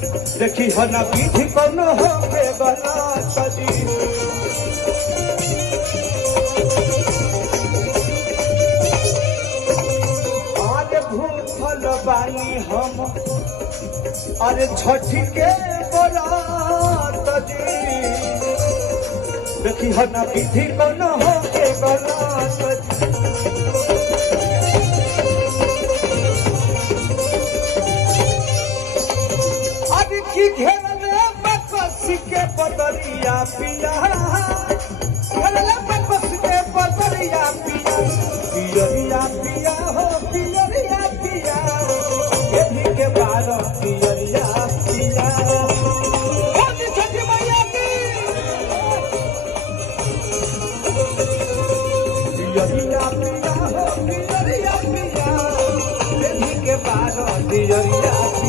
देखी हो ना विधि कोनो हो के गला सजी आज भूखल बानी हम अरे छठी के बरात जी देखी हो ना विधि कोनो हो के गला सजी घेरले बकसी के बदरिया पिया घेरले बकसी के बदरिया पिया पियरिया पिया हो पियरिया पिया एही के बारो पियरिया पिया हो जी छठी मैया की पियरिया पिया हो पियरिया पिया एही के बारो पियरिया